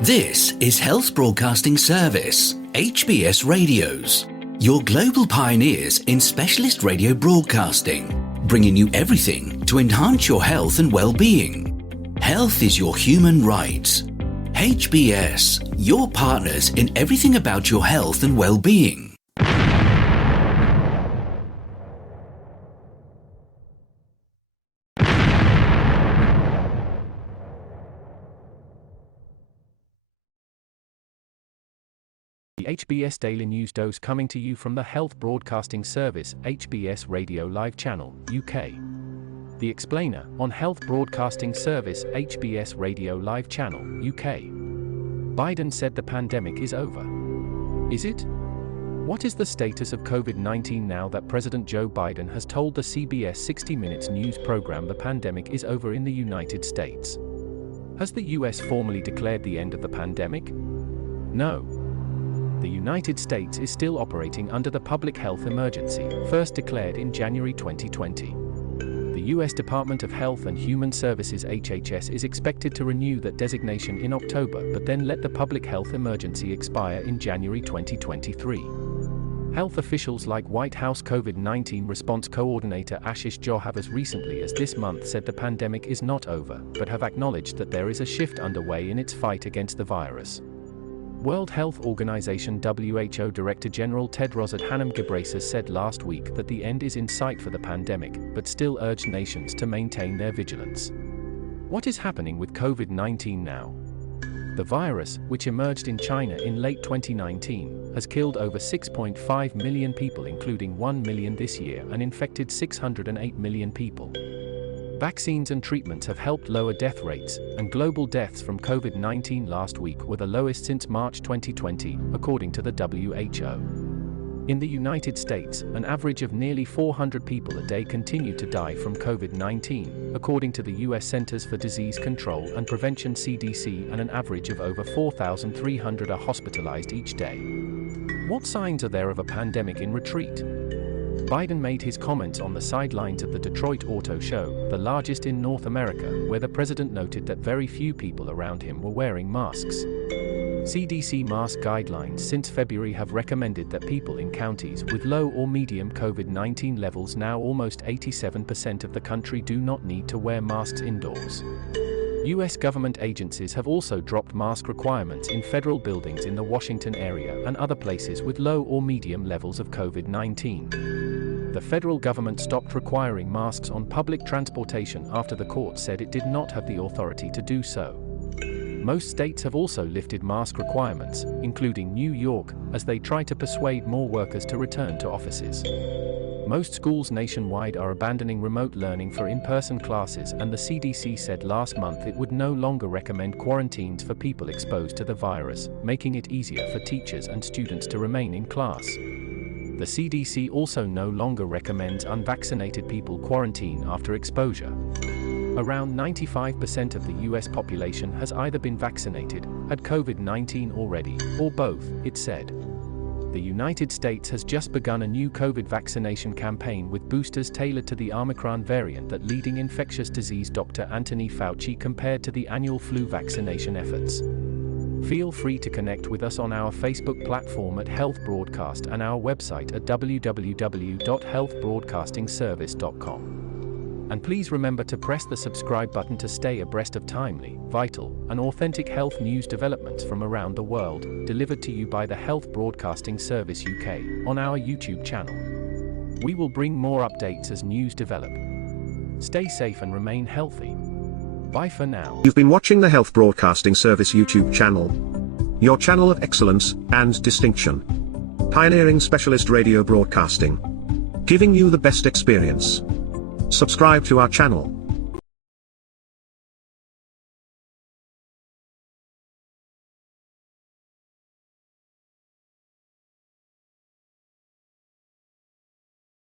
This is Health Broadcasting Service HBS Radios, your global pioneers in specialist radio broadcasting, bringing you everything to enhance your health and well-being. Health is your human right. HBS, your partners in everything about your health and well-being. The HBS Daily News Dose coming to you from the Health Broadcasting Service HBS Radio Live Channel, UK. The Explainer on Health Broadcasting Service HBS Radio Live Channel, UK. Biden said the pandemic is over. Is it? What is the status of COVID-19 now that President Joe Biden has told the CBS 60 Minutes news program the pandemic is over in the United States? Has the US formally declared the end of the pandemic? No. The United States is still operating under the public health emergency, first declared in January 2020. The U.S. Department of Health and Human Services (HHS) is expected to renew that designation in October, but then let the public health emergency expire in January 2023. Health officials like White House COVID-19 response coordinator Ashish Jha have as recently as this month said the pandemic is not over, but have acknowledged that there is a shift underway in its fight against the virus. World Health Organization WHO Director General Tedros Adhanom Ghebreyesus said last week that the end is in sight for the pandemic, but still urged nations to maintain their vigilance. What is happening with COVID-19 now? The virus, which emerged in China in late 2019, has killed over 6.5 million people, including 1 million this year, and infected 608 million people. Vaccines and treatments have helped lower death rates, and global deaths from COVID-19 last week were the lowest since March 2020, according to the WHO. In the United States, an average of nearly 400 people a day continue to die from COVID-19, according to the U.S. Centers for Disease Control and Prevention (CDC), and an average of over 4,300 are hospitalized each day. What signs are there of a pandemic in retreat? Biden made his comments on the sidelines of the Detroit Auto Show, the largest in North America, where the president noted that very few people around him were wearing masks. CDC mask guidelines since February have recommended that people in counties with low or medium COVID-19 levels, now almost 87% of the country, do not need to wear masks indoors. U.S. government agencies have also dropped mask requirements in federal buildings in the Washington area and other places with low or medium levels of COVID-19. The federal government stopped requiring masks on public transportation after the court said it did not have the authority to do so. Most states have also lifted mask requirements, including New York, as they try to persuade more workers to return to offices. Most schools nationwide are abandoning remote learning for in-person classes, and the CDC said last month it would no longer recommend quarantines for people exposed to the virus, making it easier for teachers and students to remain in class. The CDC also no longer recommends unvaccinated people quarantine after exposure. Around 95% of the US population has either been vaccinated, had COVID-19 already, or both, it said. The United States has just begun a new COVID vaccination campaign with boosters tailored to the Omicron variant that leading infectious disease Dr. Anthony Fauci compared to the annual flu vaccination efforts. Feel free to connect with us on our Facebook platform at Health Broadcast and our website at www.healthbroadcastingservice.com. And please remember to press the subscribe button to stay abreast of timely, vital, and authentic health news developments from around the world, delivered to you by the Health Broadcasting Service UK on our YouTube channel. We will bring more updates as news develop. Stay safe and remain healthy. Bye for now. You've been watching the Health Broadcasting Service YouTube channel, your channel of excellence and distinction. Pioneering specialist radio broadcasting, giving you the best experience. Subscribe to our channel.